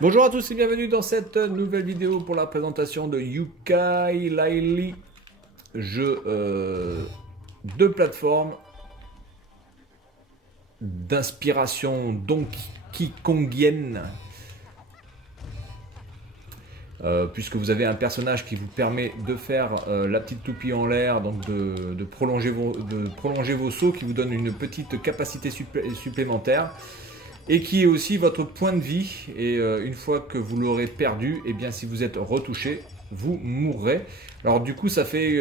Bonjour à tous et bienvenue dans cette nouvelle vidéo pour la présentation de Yooka-Laylee, jeu de plateforme d'inspiration Donkey Kongienne, puisque vous avez un personnage qui vous permet de faire la petite toupie en l'air, donc de prolonger vos sauts, qui vous donne une petite capacité supplémentaire. Et qui est aussi votre point de vie. Et une fois que vous l'aurez perdu, et bien si vous êtes retouché, vous mourrez. Alors du coup, ça fait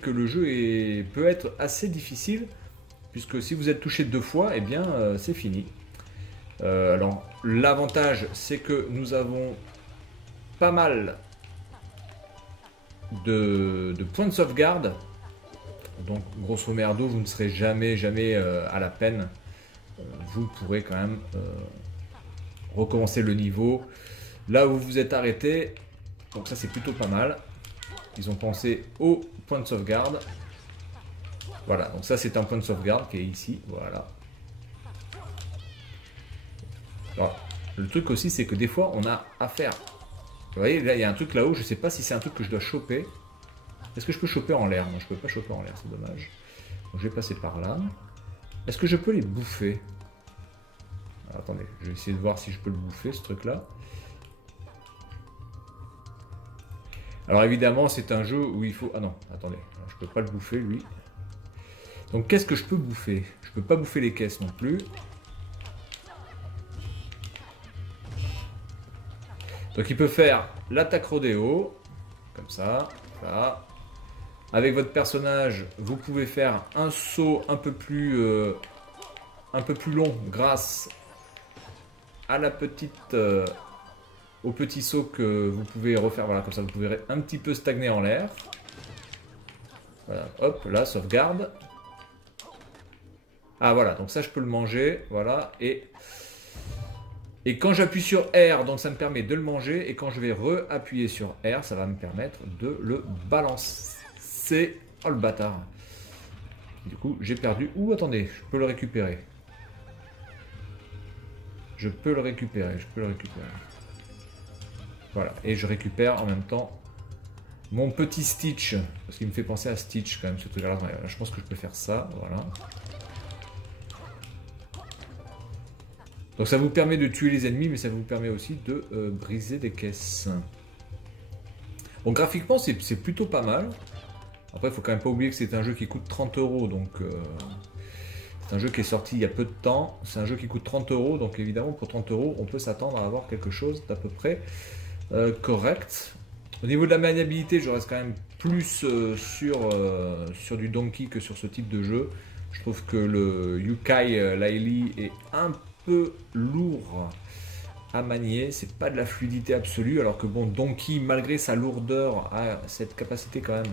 que le jeu peut être assez difficile, puisque si vous êtes touché 2 fois, et bien c'est fini. Alors l'avantage, c'est que nous avons pas mal de points de sauvegarde. Donc grosso merdo, vous ne serez jamais à la peine. Vous pourrez quand même recommencer le niveau là où vous vous êtes arrêté. Donc ça c'est plutôt pas mal. Ils ont pensé au point de sauvegarde. Voilà, donc ça c'est un point de sauvegarde qui est ici. Voilà. Alors, le truc aussi c'est que des fois on a affaire. Vous voyez là il y a un truc là-haut, je sais pas si c'est un truc que je dois choper. Est-ce que je peux choper en l'air? Non, je peux pas choper en l'air, c'est dommage. Donc je vais passer par là. Est-ce que je peux les bouffer? Alors, attendez, je vais essayer de voir si je peux le bouffer, ce truc-là. Alors évidemment, c'est un jeu où il faut... Ah non, attendez, alors, je peux pas le bouffer, lui. Donc qu'est-ce que je peux bouffer? Je peux pas bouffer les caisses non plus. Donc il peut faire l'attaque rodéo, comme ça, là. Avec votre personnage, vous pouvez faire un saut un peu plus long grâce à la petite, au petit saut que vous pouvez refaire. Voilà, comme ça vous pouvez un petit peu stagner en l'air. Voilà, hop, là, sauvegarde. Ah voilà, donc ça je peux le manger, voilà, et quand j'appuie sur R, donc ça me permet de le manger, et quand je vais re-appuyer sur R, ça va me permettre de le balancer. Oh le bâtard. Du coup, j'ai perdu. Ouh, attendez, je peux le récupérer. Je peux le récupérer. Voilà, et je récupère en même temps mon petit Stitch. Parce qu'il me fait penser à Stitch quand même, ce truc-là. Je pense que je peux faire ça, voilà. Donc ça vous permet de tuer les ennemis, mais ça vous permet aussi de briser des caisses. Bon, graphiquement, c'est plutôt pas mal. Après, il faut quand même pas oublier que c'est un jeu qui coûte 30 €, donc c'est un jeu qui est sorti il y a peu de temps. C'est un jeu qui coûte 30 €, donc évidemment pour 30 €, on peut s'attendre à avoir quelque chose d'à peu près correct. Au niveau de la maniabilité, je reste quand même plus sur du Donkey que sur ce type de jeu. Je trouve que le Yooka-Laylee est un peu lourd à manier, c'est pas de la fluidité absolue, alors que bon, Donkey, malgré sa lourdeur, a cette capacité quand même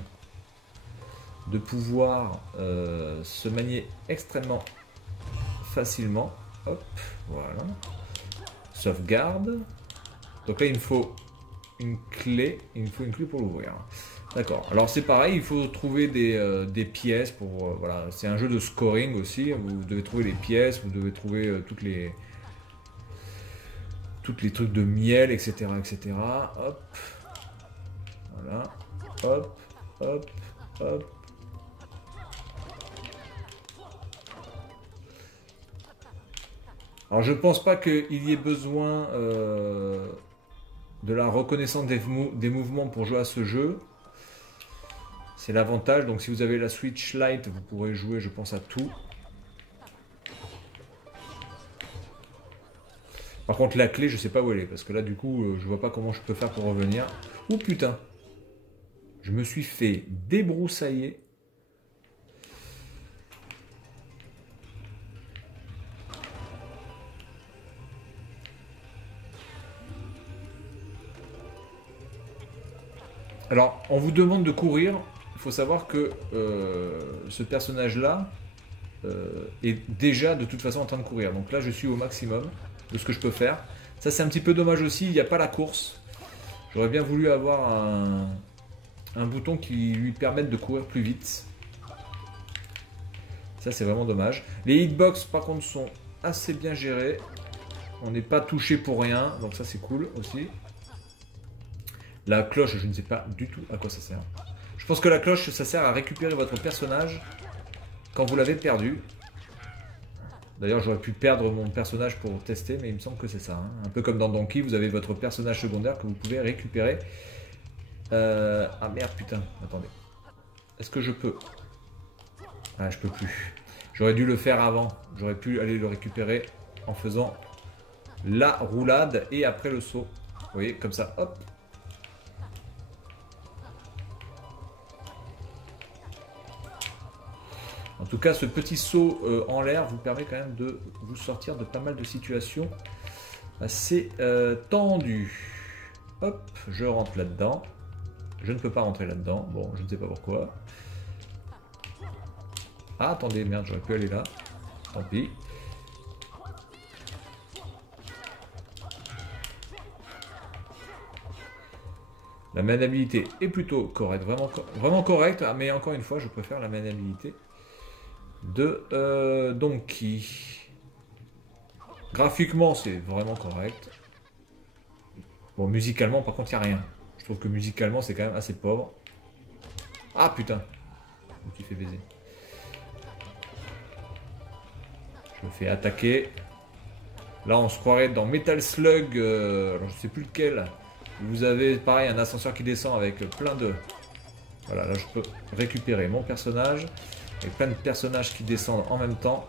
de pouvoir se manier extrêmement facilement. Hop, voilà. Sauvegarde. Donc là, il me faut une clé. Il me faut une clé pour l'ouvrir. D'accord. Alors c'est pareil, il faut trouver des pièces pour... voilà, c'est un jeu de scoring aussi. Vous devez trouver les pièces, vous devez trouver toutes les trucs de miel, etc., etc. Hop. Voilà. Hop, hop, hop. Alors je pense pas qu'il y ait besoin de la reconnaissance des mouvements pour jouer à ce jeu. C'est l'avantage. Donc si vous avez la Switch Lite, vous pourrez jouer, je pense, à tout. Par contre la clé, je sais pas où elle est, parce que là du coup, je vois pas comment je peux faire pour revenir. Ouh putain, je me suis fait débroussailler. Alors, on vous demande de courir. Il faut savoir que ce personnage-là est déjà de toute façon en train de courir. Donc là, je suis au maximum de ce que je peux faire. Ça, c'est un petit peu dommage aussi. Il n'y a pas la course. J'aurais bien voulu avoir un bouton qui lui permette de courir plus vite. Ça, c'est vraiment dommage. Les hitbox, par contre, sont assez bien gérés. On n'est pas touché pour rien, donc ça c'est cool aussi. La cloche, je ne sais pas du tout à quoi ça sert. Je pense que la cloche, ça sert à récupérer votre personnage quand vous l'avez perdu. D'ailleurs, j'aurais pu perdre mon personnage pour tester, mais il me semble que c'est ça. Hein. Un peu comme dans Donkey, vous avez votre personnage secondaire que vous pouvez récupérer. Ah merde, putain, attendez. Est-ce que je peux? Ah, je peux plus. J'aurais dû le faire avant. J'aurais pu aller le récupérer en faisant la roulade et après le saut. Vous voyez, comme ça, hop. En tout cas, ce petit saut en l'air vous permet quand même de vous sortir de pas mal de situations assez tendues. Hop, je rentre là-dedans. Je ne peux pas rentrer là-dedans. Bon, je ne sais pas pourquoi. Ah, attendez, merde, j'aurais pu aller là. Tant pis. La maniabilité est plutôt correcte, vraiment correcte, mais encore une fois, je préfère la maniabilité de Donkey. Graphiquement, c'est vraiment correct. Bon, musicalement, par contre, il n'y a rien. Je trouve que musicalement, c'est quand même assez pauvre. Ah, putain. Je me fais baiser. Je me fais attaquer. Là, on se croirait dans Metal Slug, alors je sais plus lequel. Vous avez, pareil, un ascenseur qui descend avec plein de... Voilà, là, je peux récupérer mon personnage. Avec plein de personnages qui descendent en même temps.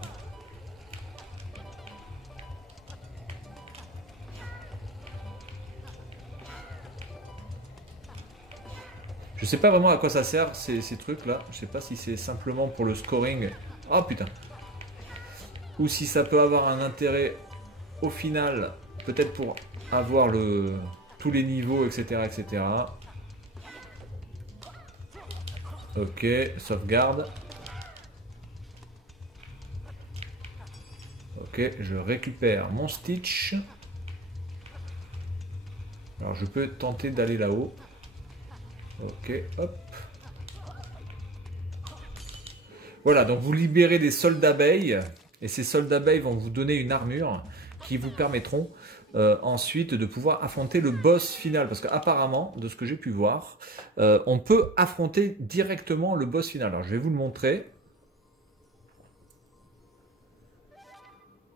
Je sais pas vraiment à quoi ça sert ces trucs là. Je sais pas si c'est simplement pour le scoring. Oh putain. Ou si ça peut avoir un intérêt au final. Peut-être pour avoir tous les niveaux, etc. etc. Ok, sauvegarde. Ok, je récupère mon Stitch. Alors je peux tenter d'aller là-haut. Ok, hop. Voilà, donc vous libérez des sols d'abeilles. Et ces sols d'abeilles vont vous donner une armure qui vous permettront ensuite de pouvoir affronter le boss final. Parce qu'apparemment, de ce que j'ai pu voir, on peut affronter directement le boss final. Alors je vais vous le montrer.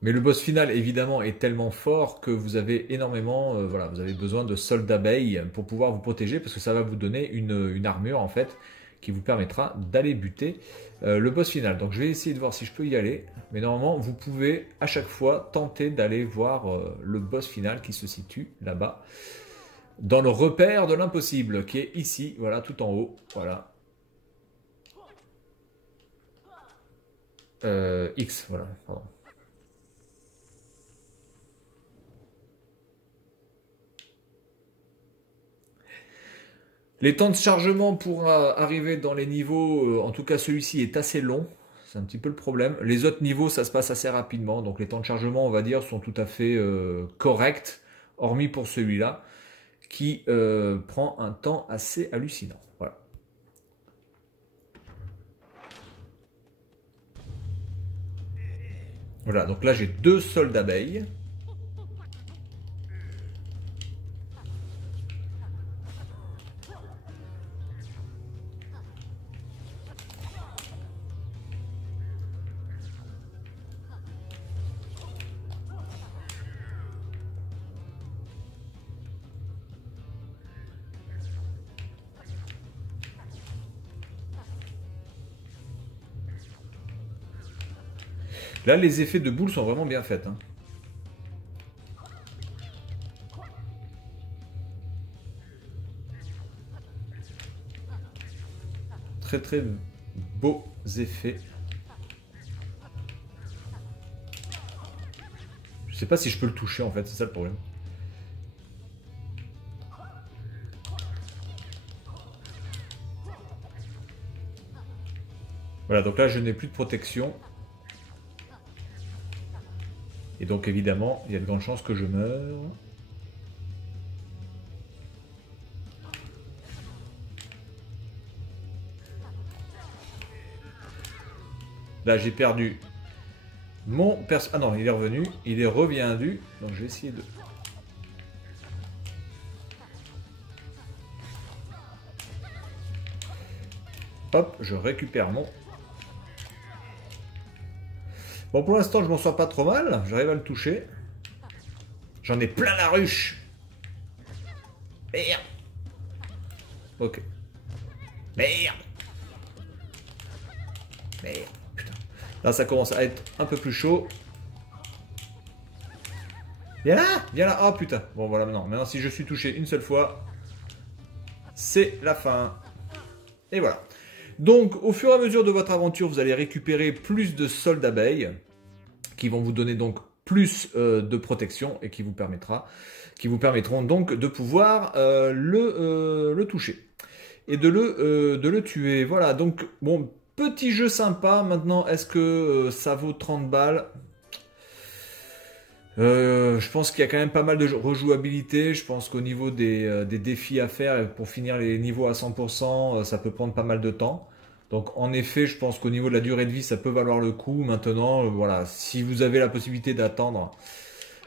Mais le boss final, évidemment, est tellement fort que vous avez énormément, voilà, vous avez besoin de sols d'abeilles pour pouvoir vous protéger, parce que ça va vous donner une armure, en fait, qui vous permettra d'aller buter le boss final. Donc je vais essayer de voir si je peux y aller, mais normalement, vous pouvez à chaque fois tenter d'aller voir le boss final qui se situe là-bas, dans le repère de l'impossible, qui est ici, voilà, tout en haut, voilà. X, voilà, pardon. Les temps de chargement pour arriver dans les niveaux, en tout cas celui-ci est assez long, c'est un petit peu le problème. Les autres niveaux, ça se passe assez rapidement, donc les temps de chargement, on va dire, sont tout à fait corrects, hormis pour celui-là, qui prend un temps assez hallucinant. Voilà. Voilà, donc là j'ai 2 sols d'abeilles. Là, les effets de boule sont vraiment bien faits. Hein. Très très beaux effets. Je sais pas si je peux le toucher en fait, c'est ça le problème. Voilà, donc là je n'ai plus de protection. Et donc évidemment, il y a de grandes chances que je meure. Là j'ai perdu mon perso... Ah non, il est revenu. Il est reviendu. Donc je vais essayer de... Hop, je récupère mon... Bon, pour l'instant, je m'en sors pas trop mal. J'arrive à le toucher. J'en ai plein la ruche. Merde. Ok. Merde. Merde. Putain. Là, ça commence à être un peu plus chaud. Viens là. Viens là. Oh putain. Bon, voilà, maintenant, si je suis touché une seule fois, c'est la fin. Et voilà. Donc, au fur et à mesure de votre aventure, vous allez récupérer plus de sols d'abeilles qui vont vous donner donc plus de protection et qui vous permettront donc de pouvoir le toucher et de le tuer. Voilà, donc bon, petit jeu sympa. Maintenant, est-ce que ça vaut 30 balles? Je pense qu'il y a quand même pas mal de rejouabilité. Je pense qu'au niveau des défis à faire, pour finir les niveaux à 100%, ça peut prendre pas mal de temps. Donc en effet, je pense qu'au niveau de la durée de vie, ça peut valoir le coup. Maintenant, voilà, si vous avez la possibilité d'attendre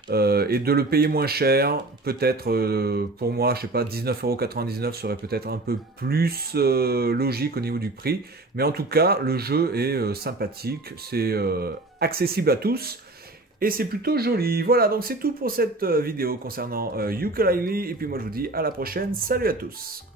et de le payer moins cher, peut-être pour moi, je sais pas, 19,99 € serait peut-être un peu plus logique au niveau du prix. Mais en tout cas, le jeu est sympathique, c'est accessible à tous. Et c'est plutôt joli. Voilà, donc c'est tout pour cette vidéo concernant Yooka-Laylee. Et puis moi je vous dis à la prochaine. Salut à tous.